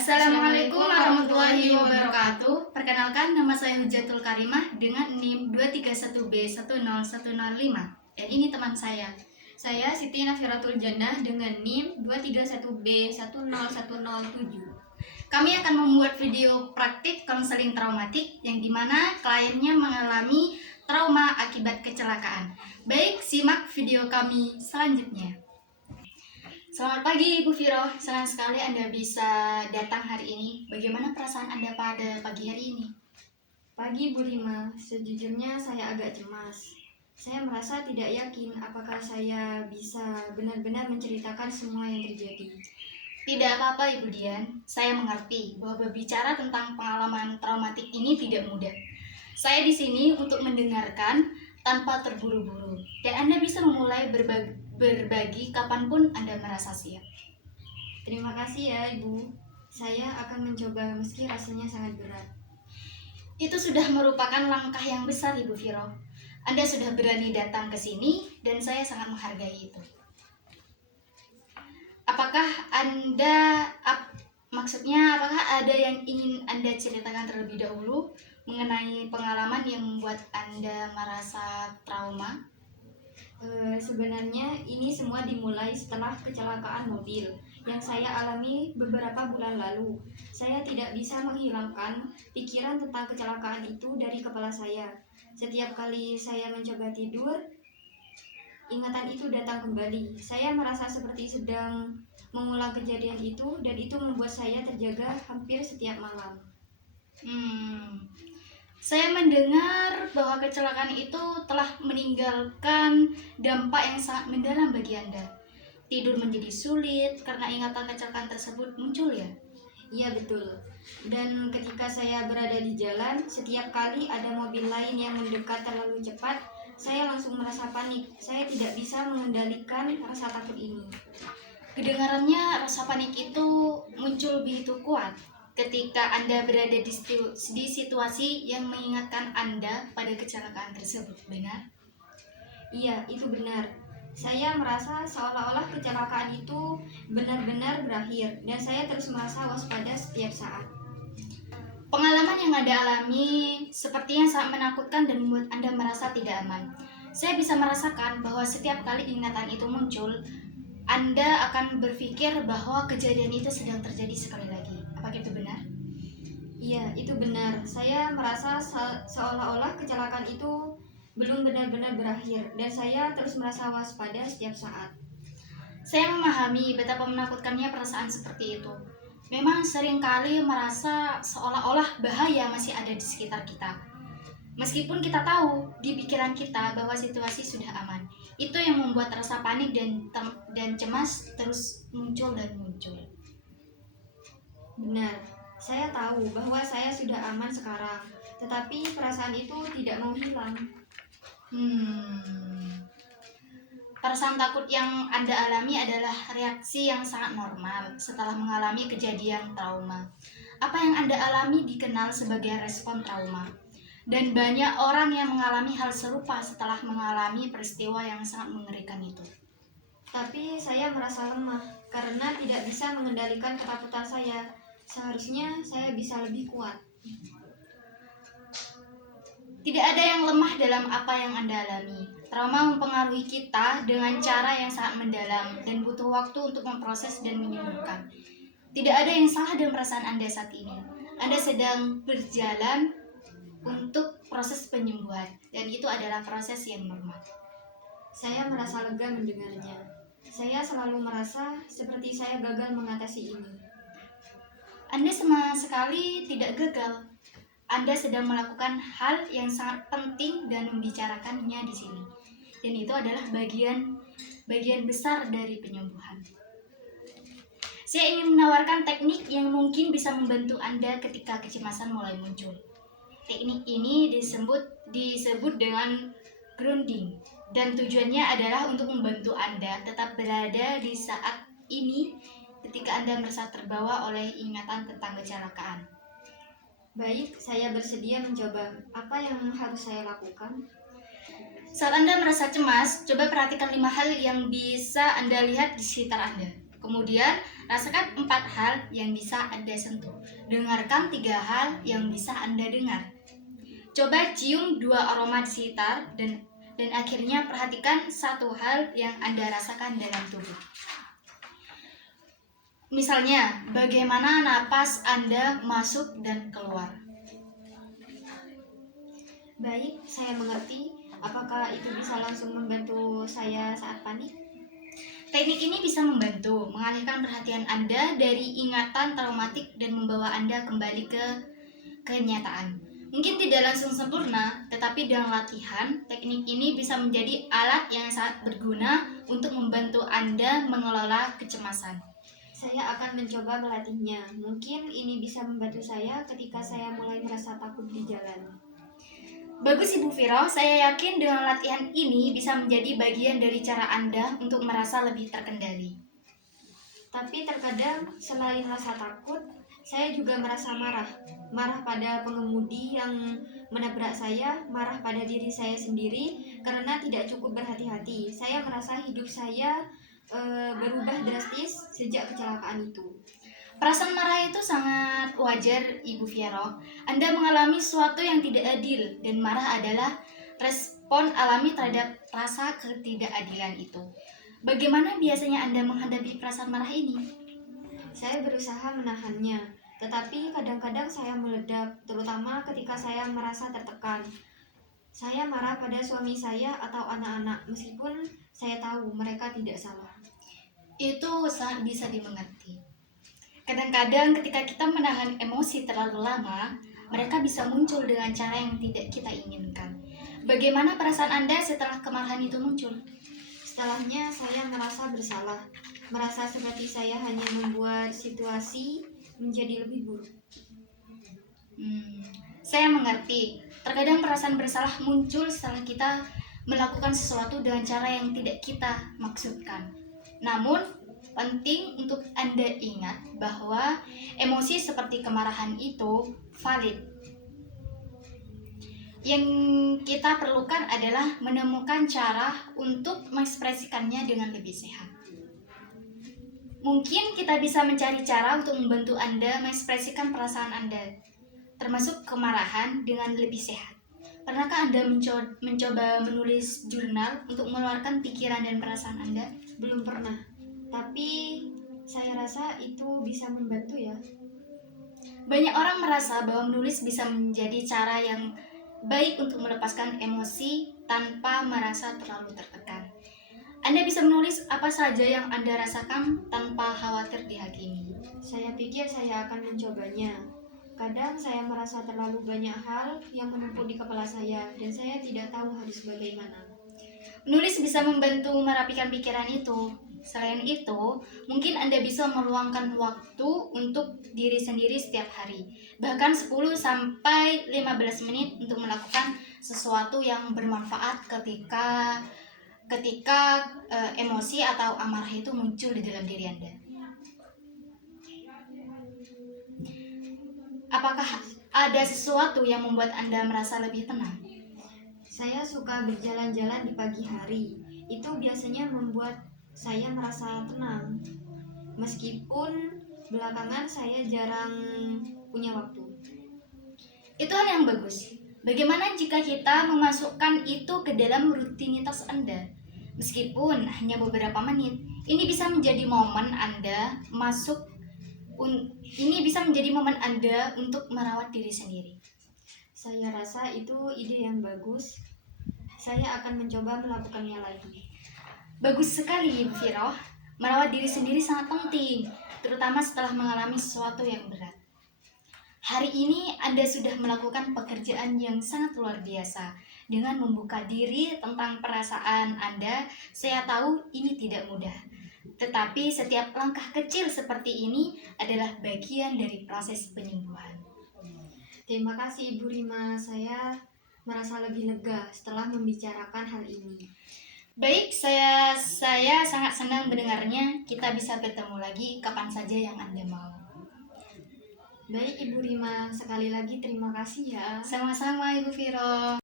Assalamualaikum warahmatullahi wabarakatuh. Perkenalkan, nama saya Hujatul Karimah dengan NIM 231B10105. Dan ini teman saya. Saya Siti Nafiratul Jannah dengan NIM 231B10107. Kami akan membuat video praktik konseling traumatik yang dimana kliennya mengalami trauma akibat kecelakaan. Baik, simak video kami selanjutnya. Selamat pagi Ibu Viro, senang sekali Anda bisa datang hari ini. Bagaimana perasaan Anda pada pagi hari ini? Pagi Bu Rima, sejujurnya saya agak cemas. Saya merasa tidak yakin apakah saya bisa benar-benar menceritakan semua yang terjadi. Tidak apa-apa Ibu Dian, saya mengerti bahwa berbicara tentang pengalaman traumatik ini tidak mudah. Saya di sini untuk mendengarkan tanpa terburu-buru, dan Anda bisa memulai berbagi kapanpun Anda merasa siap. Terima kasih ya Ibu, saya akan mencoba meski rasanya sangat berat. Itu sudah merupakan langkah yang besar Ibu Viro. Anda sudah berani datang ke sini dan saya sangat menghargai itu. Apakah ada yang ingin Anda ceritakan terlebih dahulu mengenai pengalaman yang membuat Anda merasa trauma? Sebenarnya ini semua dimulai setelah kecelakaan mobil yang saya alami beberapa bulan lalu. Saya tidak bisa menghilangkan pikiran tentang kecelakaan itu dari kepala saya. Setiap kali saya mencoba tidur, ingatan itu datang kembali. Saya merasa seperti sedang mengulang kejadian itu, dan itu membuat saya terjaga hampir setiap malam. Saya mendengar bahwa kecelakaan itu telah meninggalkan dampak yang sangat mendalam bagi Anda. Tidur menjadi sulit karena ingatan kecelakaan tersebut muncul ya? Iya betul. Dan ketika saya berada di jalan, setiap kali ada mobil lain yang mendekat terlalu cepat, saya langsung merasa panik. Saya tidak bisa mengendalikan rasa takut ini. Kedengarannya rasa panik itu muncul begitu kuat ketika Anda berada di situasi yang mengingatkan Anda pada kecelakaan tersebut, benar? Iya, itu benar. Saya merasa seolah-olah kecelakaan itu benar-benar berakhir, dan saya terus merasa waspada setiap saat. Pengalaman yang Anda alami sepertinya sangat menakutkan dan membuat Anda merasa tidak aman. Saya bisa merasakan bahwa setiap kali ingatan itu muncul, Anda akan berpikir bahwa kejadian itu sedang terjadi sekali lagi. Apakah itu benar? Iya, itu benar. Saya merasa seolah-olah kecelakaan itu belum benar-benar berakhir, dan saya terus merasa waspada setiap saat. Saya memahami betapa menakutkannya perasaan seperti itu. Memang seringkali merasa seolah-olah bahaya masih ada di sekitar kita. Meskipun kita tahu di pikiran kita bahwa situasi sudah aman. Itu yang membuat rasa panik dan cemas terus muncul dan muncul. Benar, saya tahu bahwa saya sudah aman sekarang, tetapi perasaan itu tidak mau hilang. Perasaan takut yang Anda alami adalah reaksi yang sangat normal setelah mengalami kejadian trauma. Apa yang Anda alami dikenal sebagai respon trauma. Dan banyak orang yang mengalami hal serupa setelah mengalami peristiwa yang sangat mengerikan itu. Tapi saya merasa lemah karena tidak bisa mengendalikan ketakutan saya. Seharusnya saya bisa lebih kuat. Tidak ada yang lemah dalam apa yang Anda alami. Trauma mempengaruhi kita dengan cara yang sangat mendalam dan butuh waktu untuk memproses dan menyembuhkan. Tidak ada yang salah dengan perasaan Anda saat ini. Anda sedang berjalan untuk proses penyembuhan, dan itu adalah proses yang normal. Saya merasa lega mendengarnya. Saya selalu merasa seperti saya gagal mengatasi ini. Anda sama sekali tidak gagal. Anda sedang melakukan hal yang sangat penting dan membicarakannya di sini. Dan itu adalah bagian besar dari penyembuhan. Saya ingin menawarkan teknik yang mungkin bisa membantu Anda ketika kecemasan mulai muncul. Teknik ini disebut dengan grounding, dan tujuannya adalah untuk membantu Anda tetap berada di saat ini ketika Anda merasa terbawa oleh ingatan tentang kecelakaan. Baik, saya bersedia mencoba. Apa yang harus saya lakukan? Saat Anda merasa cemas, coba perhatikan 5 hal yang bisa Anda lihat di sekitar Anda. Kemudian, rasakan 4 hal yang bisa Anda sentuh. Dengarkan 3 hal yang bisa Anda dengar. Coba cium 2 aroma di sekitar dan akhirnya perhatikan 1 hal yang Anda rasakan dalam tubuh. Misalnya, bagaimana napas Anda masuk dan keluar. Baik, saya mengerti. Apakah itu bisa langsung membantu saya saat panik? Teknik ini bisa membantu mengalihkan perhatian Anda dari ingatan traumatik dan membawa Anda kembali ke kenyataan. Mungkin tidak langsung sempurna, tetapi dengan latihan, teknik ini bisa menjadi alat yang sangat berguna untuk membantu Anda mengelola kecemasan. Saya akan mencoba melatihnya. Mungkin ini bisa membantu saya ketika saya mulai merasa takut di jalan. Bagus Ibu Viro, saya yakin dengan latihan ini bisa menjadi bagian dari cara Anda untuk merasa lebih terkendali. Tapi terkadang selain rasa takut, saya juga merasa marah. Marah pada pengemudi yang menabrak saya, marah pada diri saya sendiri karena tidak cukup berhati-hati. Saya merasa hidup saya berubah drastis sejak kecelakaan itu. Perasaan marah itu sangat wajar, Ibu Viro. Anda mengalami sesuatu yang tidak adil, dan marah adalah respon alami terhadap rasa ketidakadilan itu. Bagaimana biasanya Anda menghadapi perasaan marah ini? Saya berusaha menahannya, tetapi kadang-kadang saya meledak, terutama ketika saya merasa tertekan. Saya marah pada suami saya atau anak-anak, meskipun saya tahu mereka tidak salah. Itu sangat bisa dimengerti. Kadang-kadang ketika kita menahan emosi terlalu lama, mereka bisa muncul dengan cara yang tidak kita inginkan. Bagaimana perasaan Anda setelah kemarahan itu muncul? Setelahnya saya merasa bersalah, merasa seperti saya hanya membuat situasi menjadi lebih buruk. Saya mengerti. Terkadang perasaan bersalah muncul setelah kita melakukan sesuatu dengan cara yang tidak kita maksudkan. Namun, penting untuk Anda ingat bahwa emosi seperti kemarahan itu valid. Yang kita perlukan adalah menemukan cara untuk mengekspresikannya dengan lebih sehat. Mungkin kita bisa mencari cara untuk membantu Anda mengekspresikan perasaan Anda, termasuk kemarahan, dengan lebih sehat. Pernahkah Anda mencoba menulis jurnal untuk mengeluarkan pikiran dan perasaan Anda? Belum pernah, tapi saya rasa itu bisa membantu ya. Banyak orang merasa bahwa menulis bisa menjadi cara yang baik untuk melepaskan emosi tanpa merasa terlalu tertekan. Anda bisa menulis apa saja yang Anda rasakan tanpa khawatir dihakimi. Saya pikir saya akan mencobanya. Kadang saya merasa terlalu banyak hal yang menumpuk di kepala saya dan saya tidak tahu harus bagaimana. Menulis bisa membantu merapikan pikiran itu. Selain itu, mungkin Anda bisa meluangkan waktu untuk diri sendiri setiap hari. Bahkan 10-15 menit untuk melakukan sesuatu yang bermanfaat ketika emosi atau amarah itu muncul di dalam diri Anda. Apakah ada sesuatu yang membuat Anda merasa lebih tenang? Saya suka berjalan-jalan di pagi hari. Itu biasanya membuat saya merasa tenang. Meskipun belakangan saya jarang punya waktu. Itu hal yang bagus. Bagaimana jika kita memasukkan itu ke dalam rutinitas Anda? Meskipun hanya beberapa menit, ini bisa menjadi momen Anda untuk merawat diri sendiri. Saya rasa itu ide yang bagus. Saya akan mencoba melakukannya lagi. Bagus sekali, Ibu Viro. Merawat diri sendiri sangat penting, terutama setelah mengalami sesuatu yang berat. Hari ini Anda sudah melakukan pekerjaan yang sangat luar biasa. Dengan membuka diri tentang perasaan Anda, saya tahu ini tidak mudah. Tetapi setiap langkah kecil seperti ini adalah bagian dari proses penyembuhan. Terima kasih Ibu Rima, saya merasa lebih lega setelah membicarakan hal ini. Baik, saya sangat senang mendengarnya. Kita bisa bertemu lagi kapan saja yang Anda mau. Baik Ibu Rima, sekali lagi terima kasih ya. Sama-sama Ibu Viro.